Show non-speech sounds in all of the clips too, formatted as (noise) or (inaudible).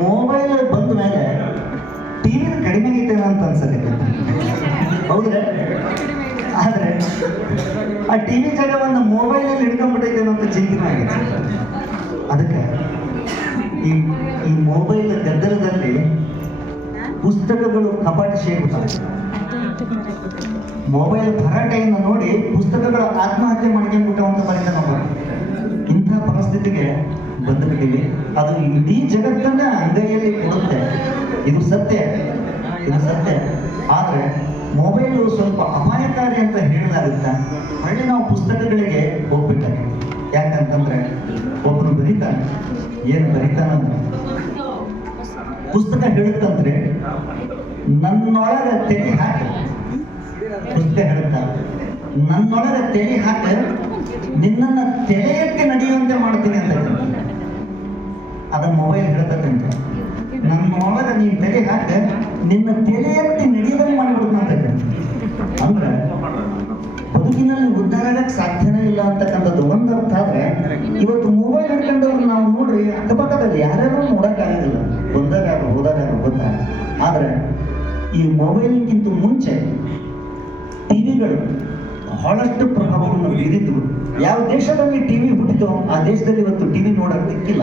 Mobile ಬಂದ ಮೇಲೆ TV ಕಡಿಮೆ ಆಗೈತೆ ಅಂತ ಅನ್ಸತ್ತೆ ಹೌದ್ರೆ? ಆದ್ರೆ ಆ ಟಿವಿ ಜಾಗವನ್ನು ಮೊಬೈಲಲ್ಲಿ ಹಿಡ್ಕೊಂಡ್ಬಿಟ್ಟೈತೆ ಅಂತ ಚಿಂತನೆ ಆಗಿದೆ ಅದಕ್ಕೆ ಈ ಈ ಮೊಬೈಲ್ ಗದ್ದಲದಲ್ಲಿ ಪುಸ್ತಕಗಳು ಕಪಾಟಿ ಸೇರ್ಬಿಡ್ತವೆ ಮೊಬೈಲ್ ಭರಾಟೆಯನ್ನು ನೋಡಿ ಪುಸ್ತಕಗಳು ಆತ್ಮಹತ್ಯೆ ಮಾಡ್ಕೊಂಡ್ಬಿಟ್ಟವು ಅಂತ ಬರೀತಾನೆ ಒಬ್ಬ ಇಂಥ ಪರಿಸ್ಥಿತಿಗೆ ಬಂದುಬಿಟ್ಟಿವಿ ಅದು ಇಡೀ ಜಗತ್ತನ್ನ ಅಂಗೈಯಲ್ಲಿ ಕೊಡುತ್ತೆ. ಇದು ಸತ್ಯ. ಇದು ಸತ್ಯ. ಆದ್ರೆ ಮೊಬೈಲು ಸ್ವಲ್ಪ ಅಪಾಯಕಾರಿ ಅಂತ ಹೇಳಲಾಗುತ್ತೆ. ಹಳ್ಳಿ ನಾವು ಪುಸ್ತಕಗಳಿಗೆ ಹೋಗ್ಬೇಕಾಗಿ ಯಾಕಂತಂದ್ರೆ ಒಬ್ಬನು ಬರೀತಾನೆ. ಏನು ಬರೀತಾನಂದ್ರೆ ಪುಸ್ತಕ ಹೇಳುತ್ತಂದ್ರೆ ನನ್ನೊಳಗ ತೆಲಿ ಹಾಕ. ಪುಸ್ತಕ ಹೇಳುತ್ತ? ನನ್ನೊಳಗ ತೆಲಿ ಹಾಕ. ನಿನ್ನನ್ನ ತೆಲೆಯಕ್ಕೆ ನಡೆಯುವಂತೆ ಮಾಡ್ತೀನಿ. ಅದನ್ನ ಮೊಬೈಲ್ ಹೇಳ್ತಕ್ಕಂತೆ. ನಮ್ಮ ಮೊಬೈಲ್ ನೀನ್ ತಲೆ ಹಾಕ ನಿನ್ನ ತಲೆಯಂತೆ ನಡೆಯೋದಂಗೆ ಮಾಡಿಬಿಡ್ತಂತ ಅಂದ್ರೆ ಬದುಕಿನಲ್ಲಿ ಉದ್ಧಾರ ಸಾಧ್ಯನೇ ಇಲ್ಲ ಅಂತಕ್ಕಂಥದ್ದು ಒಂದರ್ಥ ಆದ್ರೆ, ಇವತ್ತು ಮೊಬೈಲ್ ಹಿಡ್ಕೊಂಡವ್ರು ನಾವು ನೋಡ್ರಿ, ಅಕ್ಕಪಕ್ಕದಲ್ಲಿ ಯಾರ್ಯಾರು ನೋಡಕ್ಕಾಗೋದಿಲ್ಲ ಬಂದಾಗ ಹೋದಾಗ ಗೊತ್ತಾ ಆದ್ರೆ ಈ ಮೊಬೈಲ್ಗಿಂತ ಮುಂಚೆ ಟಿವಿಗಳು ಬಹಳಷ್ಟು ಪ್ರಭಾವವನ್ನು ಬೀರಿದ್ರು ಯಾವ ದೇಶದಲ್ಲಿ ಟಿವಿ ಹುಟ್ಟಿತೋ, ಆ ದೇಶದಲ್ಲಿ ಇವತ್ತು ಟಿವಿ ನೋಡಕ್ ದಿಕ್ಕಿಲ್ಲ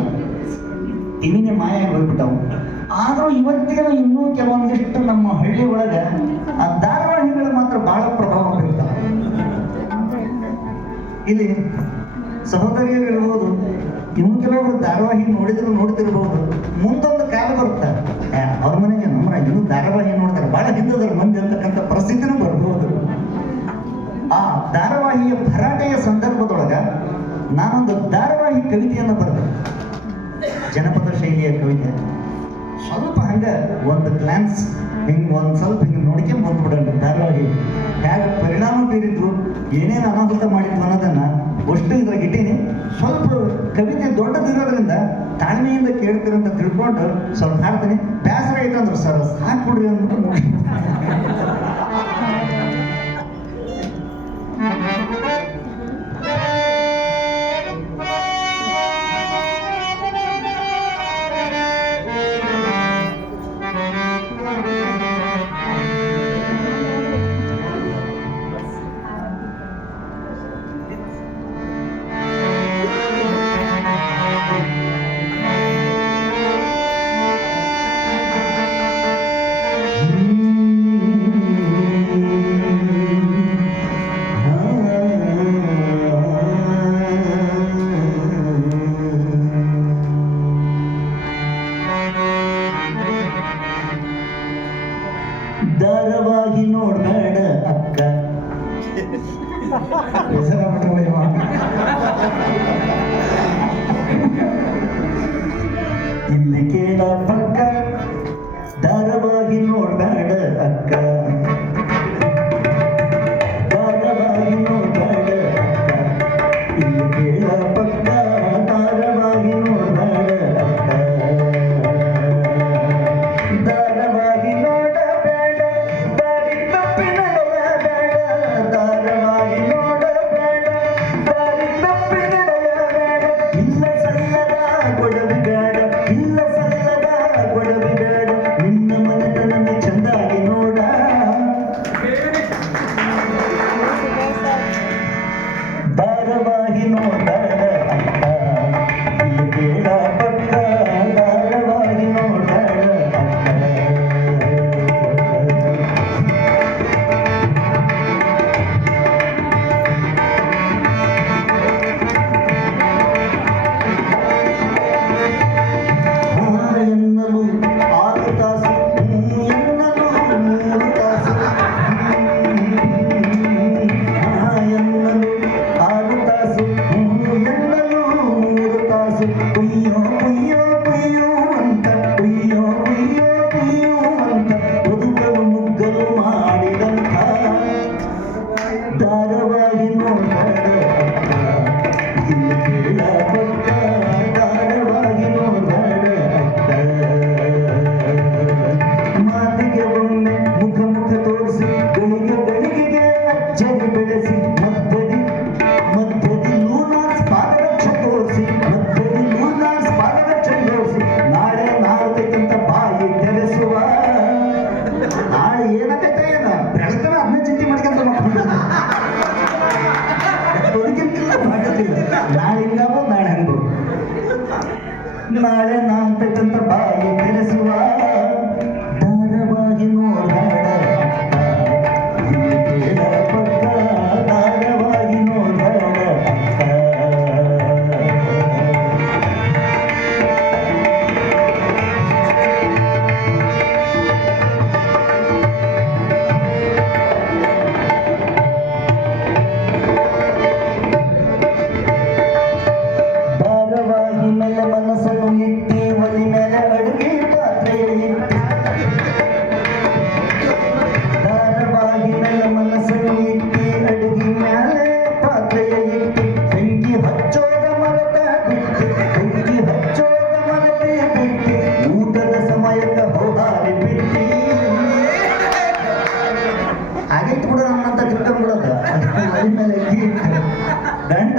ಟಿವಿನೇ ಮಾಯ ಹೋಗ್ಬಿಟ್ಟವು ಆದ್ರೂ ಇವತ್ತಿನ ಇನ್ನೂ ಕೆಲವೊಂದಿಷ್ಟು ನಮ್ಮ ಹಳ್ಳಿ ಒಳಗೆ ಆ ಧಾರಾವಾಹಿಗಳು ಮಾತ್ರ ಬಹಳ ಪ್ರಭಾವ ಬೀರ್ತಾವೆ. ಇಲ್ಲಿ ಸಹೋದರಿಯರು ಇರ್ಬೋದು ಇನ್ನು ಕೆಲವರು ಧಾರಾವಾಹಿ ನೋಡಿದ್ರು ನೋಡ್ತಿರ್ಬೋದು, ಮುಂದೊಂದು ಕಾಲ ಬರುತ್ತೆ? ಅವ್ರ ಮನೆಗೆ ನಮ್ಮ ಇನ್ನೂ ಧಾರಾವಾಹಿ ನೋಡ್ತಾರೆ. ಬಹಳ ಹಿಂದದ್ರ ಮಂದಿ ಅಂತಕ್ಕಂಥ ಪರಿಸ್ಥಿತಿನೂ ಬರ್ಬೋದು. ಆ ಧಾರಾವಾಹಿಯ ಭರಾಟೆಯ ಸಂದರ್ಭದೊಳಗ ನಾನೊಂದು ಧಾರಾವಾಹಿ ಕವಿತೆಯನ್ನು ಬರೆದೆ. ಜನಪದ ಶೈಲಿಯ ಕವಿತೆ. ಸ್ವಲ್ಪ ಹಂಗೆ ಒಂದು ಗ್ಲಾನ್ಸ್ ಹಿಂಗೆ ಒಂದು ಸ್ವಲ್ಪ ಹಿಂಗೆ ನೋಡ್ಕೊಂಡು ಬಂದ್ಬಿಡೋಣ. ಧಾರಾವಾಹಿ ಹೇಗೆ ಪರಿಣಾಮ ಬೀರಿದ್ರು, ಏನೇನು ಅನಾಹುತ ಮಾಡಿದ್ರು ಅನ್ನೋದನ್ನು ಅಷ್ಟು ಇದ್ರಾಗ ಇಟ್ಟೀನಿ. ಸ್ವಲ್ಪ ಕವಿತೆ ದೊಡ್ಡದಿರೋದ್ರಿಂದ ತಾಳ್ಮೆಯಿಂದ ಕೇಳ್ತೀರಂತ ತಿಳ್ಕೊಂಡು ಸ್ವಲ್ಪ ಹಾಡ್ತೀನಿ. ಬೇಸರ ಐತಂದ್ರೆ ಸರ್, ಹಾಕ್ಬಿಡ್ರಿ ಅಂದ್ಬಿಟ್ಟು. (laughs) ಧಾರಾವಾಹಿ ನೋಡ್ಬೇಡ ಅಕ್ಕ ಹೆಸರ ಬಿಟ್ಕೊಳ್ಳಿ ಇವ. ಇಲ್ಲಿ ಕೇಳ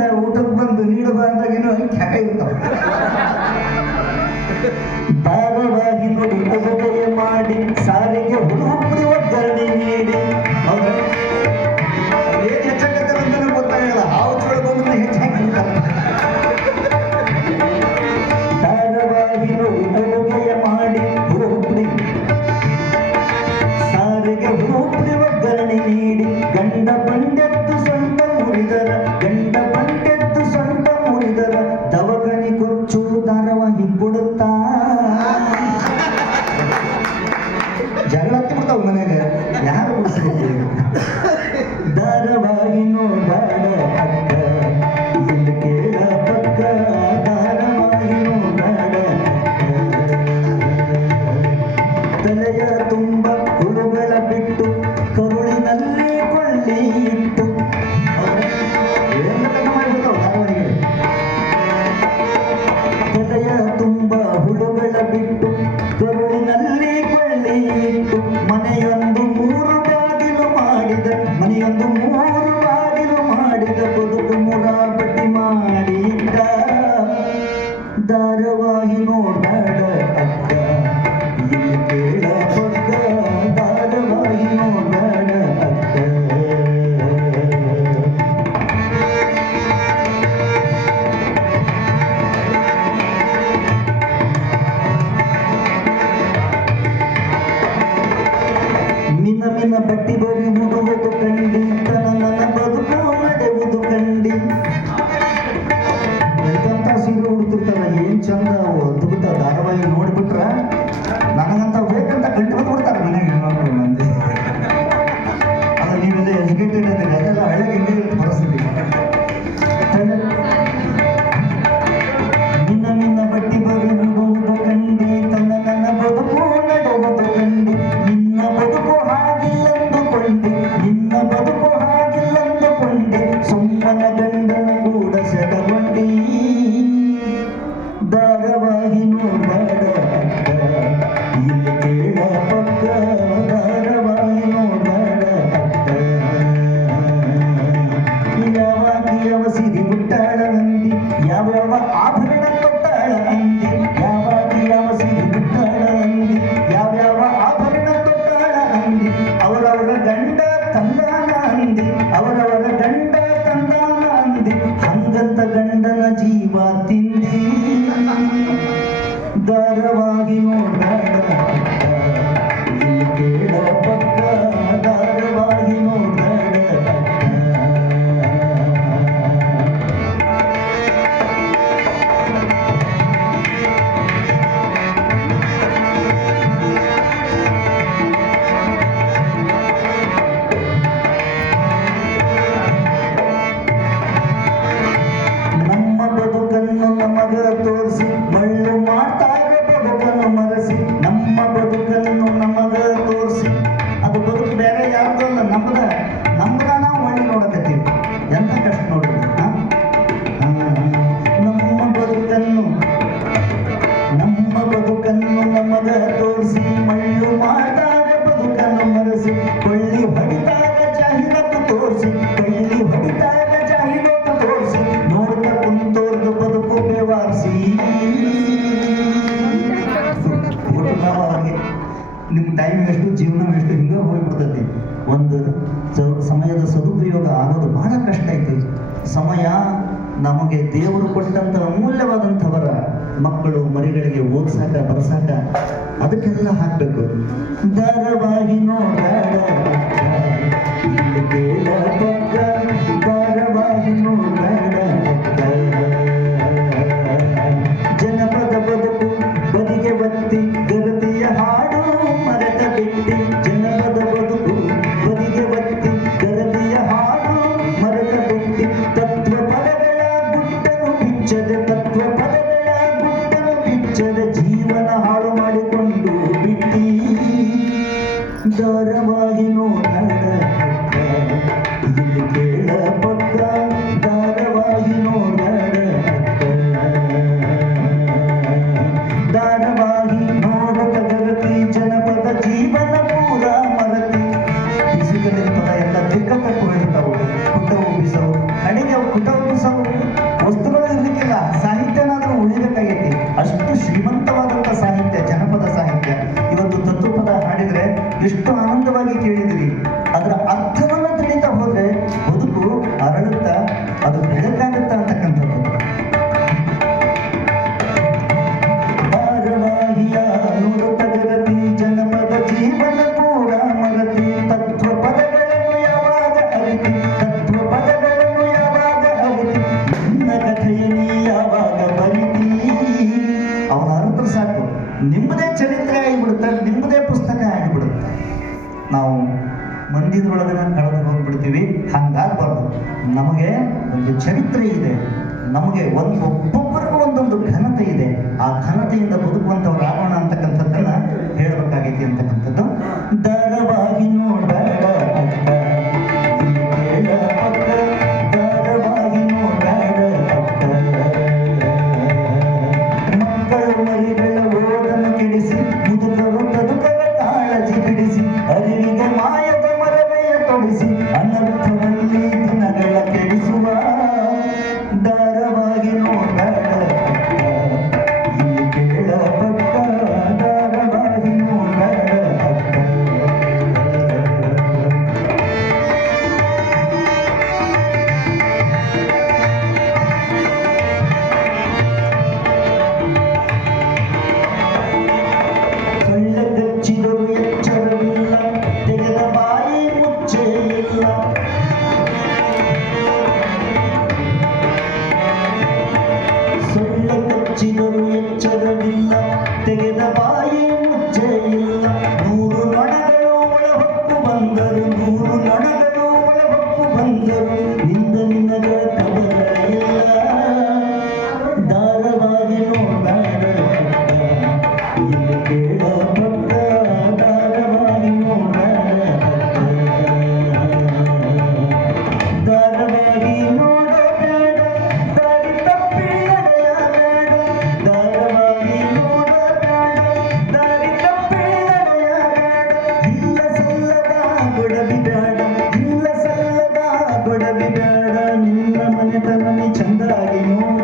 ಗಂಟೆ ಊಟಕ್ಕೆ ಬಂದು ನೀಡು ಬಂದಾಗ ಏನೋ ಹಂಗೆ ಇರ್ತಾವ (laughs) ಹೃದಯ ತುಂಬ ಹುಳುಗಳ ಬಿಟ್ಟು ಕರುಳಿನಲ್ಲಿ ಕೊಳ್ಳಿ ಇಟ್ಟು. ಹೃದಯ ತುಂಬ ಹುಳುಗಳ ಬಿಟ್ಟು ಕರುಳಿನಲ್ಲಿ ಕೊಳ್ಳಿ ಇಟ್ಟು. ಮನೆಯೊಂದು ಮೂರು ಬಾಗಿಲು ಮಾಡಿದ, ಮನೆಯೊಂದು ಮೂರು ಬಾಗಿಲು ಮಾಡಿದ ಬದುಕು ಮುರಾಪಟ್ಟಿ ಮಾಡಿದ್ದ. ಧಾರವಾಹಿ ನೋಡಾಡ ನಿನ್ನ ಬಟ್ಟಿ ಬರಿ ಮುಡುವುದು ಕಂಡಿ ತನ ನನ್ನ ಬದುಕು ನಡೆವುದು ಕಂಡಿ ಎಂತ ಸೀರೆ ಹುಡುತಿರ್ತಾರ ಏನ್ ಚಂದ ಅವು ಧಾರಾವಾಹಿ ನೋಡ್ಬಿಟ್ರ ನಮ್ಮ ಸದುಪಯೋಗ ಆಗೋದು ಬಹಳ ಕಷ್ಟ ಇತ್ತು ಸಮಯ ನಮಗೆ ದೇವರು ಕೊಟ್ಟಂತ ಅಮೂಲ್ಯವಾದಂಥವರ ಮಕ್ಕಳು, ಮರಿಗಳಿಗೆ ಓದ್ಸಾಕ ಬರ್ಸಾಕ ಅದಕ್ಕೆಲ್ಲ ಹಾಕಬೇಕು. ದರವಾಗಿ ನೋಡ ಆಗಬಾರ್ದು. ನಮಗೆ ಒಂದು ಚರಿತ್ರೆ ಇದೆ. ನಮಗೆ ಒಂದು ಒಬ್ಬೊಬ್ಬರಿಗೂ ಒಂದೊಂದು ಘನತೆ ಇದೆ. ಆ ಘನತೆಯಿಂದ ಬದುಕುವಂಥವ್ರು ಆಗೋಣ ಅಂತಕ್ಕಂಥದ್ದನ್ನ ಹೇಳಬೇಕಾಗೈತಿ ಅಂತಕ್ಕಂಥದ್ದು. ದರವಾಗಿ ನೋಡಿ. தன்னை சந்தராகினோ